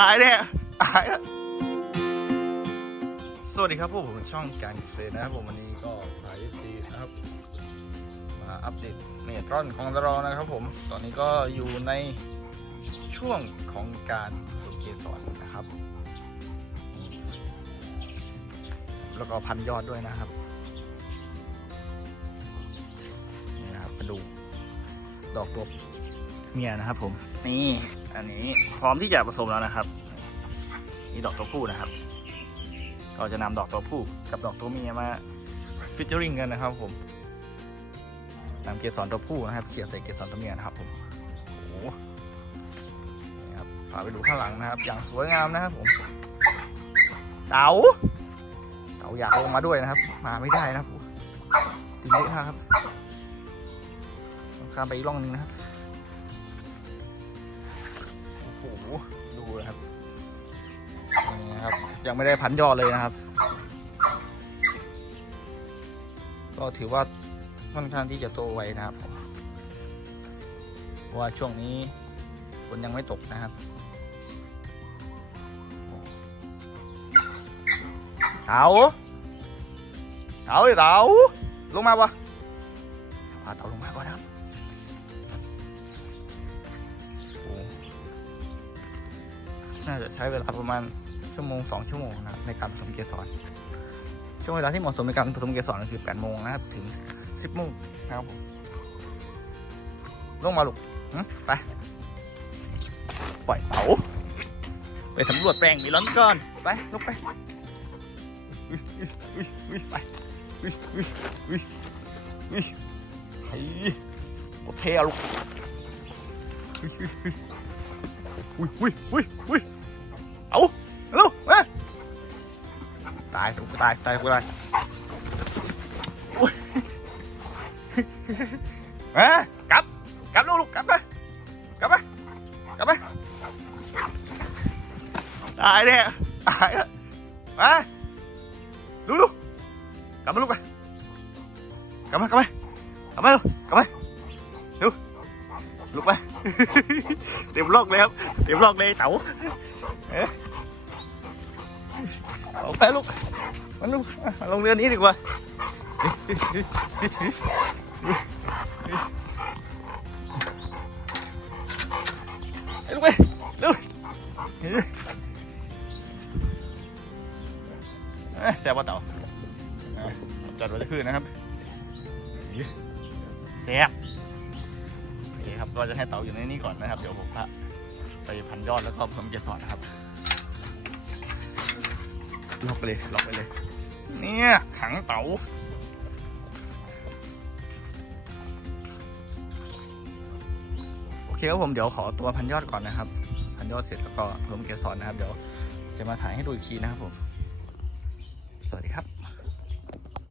อายเนี่ยอายแล้วสวัสดีครับพวกผมช่องการเกษตรนะครับผมวันนี้ก็พายซีนะครับ มาอัปเดตเมตรอนของเรานะครับผม ตอนนี้ก็อยู่ในช่วงของการผสมเกสรนะครับ แล้วก็พันยอดด้วยนะครับนี่นะครับกระดูกดอกตัว เมียนะครับผม นี่ อันนี้พร้อมที่จะผสมแล้วนะครับ นี่ดอกตัวผู้นะครับก็จะนำดอกตัวผู้กับดอกตัวเมียมาฟิชเจอริงกันนะครับผมนำเกสรตัวผู้นะครับเขี่ยใส่เกสรตัวเมียนะครับผมโอ้โหนี่ครับพาไปดูข้างหลังนะครับ อย่างสวยงามนะครับผม เต๋าเต๋าอยากลงมาด้วยนะครับ มาไม่ได้นะครับตีเยอะมากครับข้ามไปอีกร่องหนึงนะครับ ดูนะครับนี่นะครับ ยังไม่ได้พันยอดเลยนะครับ ก็ถือว่าค่อนข้างที่จะโตไวนะครับเพราะว่าช่วงนี้ฝนยังไม่ตกนะครับเต๋าเต๋าเต๋าลงมาปะพาเต๋าลงมาก่อน น่าจะใช้เวลาประมาณชั่วโมงสองชั่วโมงนะครับในการผสมเกสรช่วงเวลาที่เหมาะสมในการผสมเกสรก็คือ8โมงนะครับถึง 10โมงนะครับผมลงมาลูกไป ปล่อยเต๋าไปสำรวจแปลงมีร้อนก่อน ไปลงไปอุ้ยอุ้ยอุ้ยไปอุ้ยอุ้ยอุ้ยอุ้ยไอ้โอเคอะลูกอุ้ยอุ้ยอุ้ยอุ้ยายลูกตายตายลูกตายอุ้ยมากลับกลับลูกลูกกลับมากลับมากลับมาตายเนี่ยตายแล้วมาลูกลูกกลับมาลูกไปกลับมากลับมากลับมาลูกกลับมาลูกลูกไปเต็มลอกเลยครับเต็มลอกเลยเต๋าเอ๊ะ เอาไปลูกมันลูกลงเรือนี้ดีกว่าไอ้ลูกไปลูกเอ๊ะแซ่บปะเต๋าจัดไว้ที่พื้นนะครับเสียบโอเคครับก็จะให้เต่าอยู่ในนี้ก่อนนะครับ เดี๋ยวผมพระไปพันยอดแล้วก็ผมจะสอนนะครับ ล็อกไปเลย ล็อกไปเลย เนี่ยขังเต่าโอเคครับผมเดี๋ยวขอตัวพันยอดก่อนนะครับ พันยอดเสร็จแล้วก็รวมเกสรนะครับ เดี๋ยวจะมาถ่ายให้ดูอีกทีนะครับผม